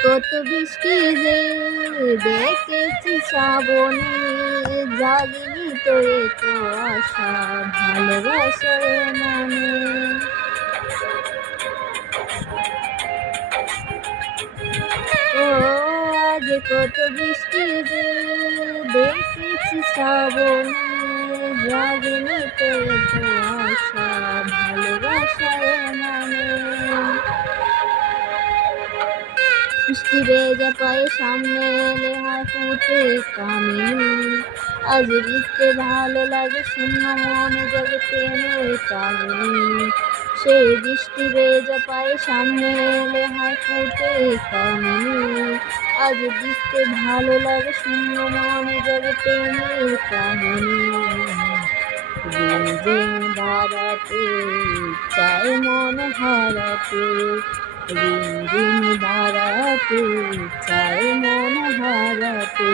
কত বৃষ্টি যে দেখেছি শ্রাবণে, জাগিনি তো এত আশা ভালোবাসার মনে। ও আজ কত বৃষ্টি যে দেখেছি শ্রাবণে, জাগিনি তো এত আশা ভালোবাসার মনে। বৃষ্টি ভেজা পায়ে সামনে এলে হায় ফুটে কামিনী, আজ ভিজতে ভালো লাগে শূন্য মনে জাগে প্রেমের কাহিনী। সেই বৃষ্টি ভেজা পায়ে সামনে এলে হায় ফুটে কামিনী, আজ ভিজতে ভালো লাগে শূন্য মনে জাগে প্রেমের কাহিনী। দিন দিন দাঁড়াতে চায় মন হারাতে, দিন দিন দাঁড়াতে চায় মন হারাতে।